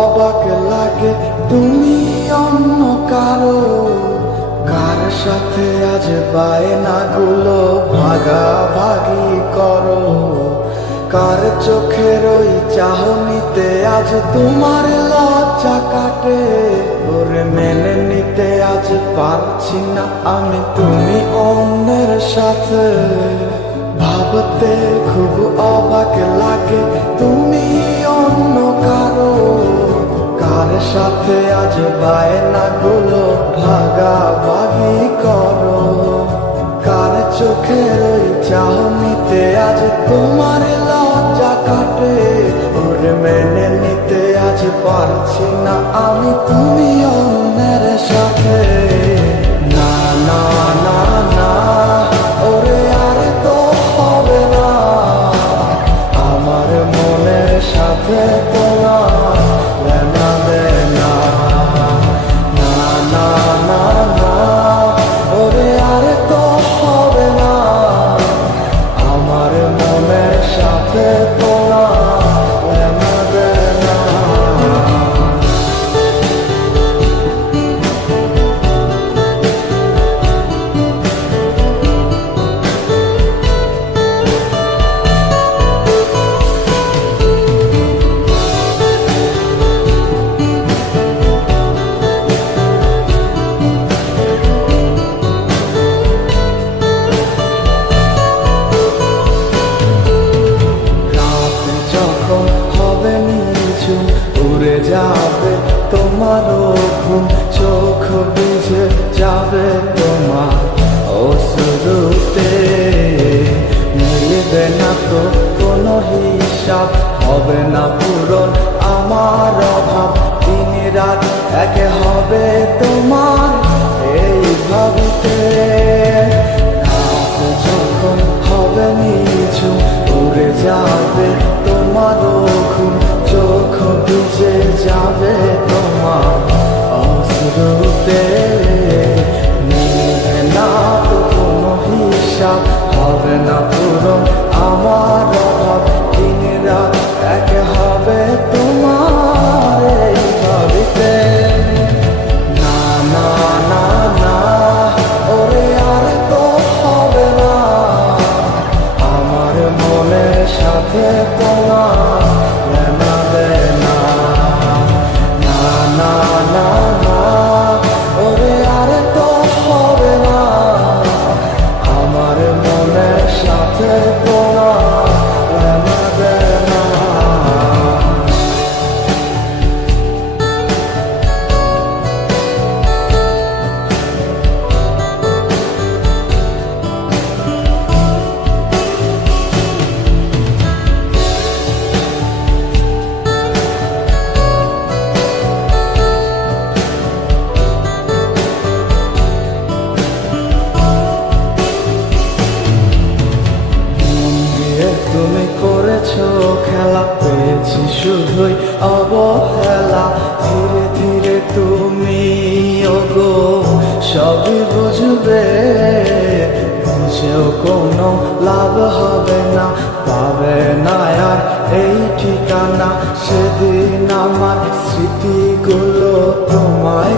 অবাক লাগে তুমি অন্য কারো, কার সাথে আজ বায়নাগুলো ভাগাভাগি করো, কার চোখের ওই চাহনিতে আজ তোমার লজ্জা কাটে। ওরে মেনে নিতে আজ পারছি না আমি তুমি অন্যের সাথে, ভাবতে খুব অবাক লাগে তুমি অন্য কারো, কার সাথে আজ বায়নাগুলো ভাগাভাগি করো, কার চোখের ওই চাহনিতে আজ তোমার লজ্জা কাটে। ওরে মেনে নিতে আজ পারছি না আমি তুমি অন্যের সাথে। না না না না ওরে আর তো হবে না, আমার মনের সাথে তোমার লেনা দেনা। না না না না ওরে আর তো হবে না, আমার মনের সাথে তোমার লেনা দেনা। উড়ে যাবে তোমারও ঘুম, চোখ ভিজে যাবে তোমার অশ্রুতে, মিলবে না তো কোনো হিসাব, হবে না পূরণ আমার অভাব, দিন রাত একে হবে তোমার এই ভাবিতে। রাত যখন হবে নিঝুম উড়ে যাবে তোমারও ঘুম, চোখ ভিজে যাবে তোমার অশ্রুতে, মিলবে না তো কোনো হিসাব, হবে না পূরণ আমার অভাব, দিন রাত এক হবে তোমার এই ভাবিতে। না না না না ওরে আর তো হবে না, আমার মনের সাথে তোমার লেনা দেনা। না না না না ওরে আর তো হবে না, আমার মনের সাথে তোমার লেনা দেনা। তুমি করেছো খেলা, পেয়েছি শুধুই অবহেলা, ধীরে ধীরে তুমি ওগো সবই বুঝবে, বুঝেও কোনো লাভ হবে না, পাবে না আর এই ঠিকানা। সেদিন আমার স্মৃতিগুলো তোমায়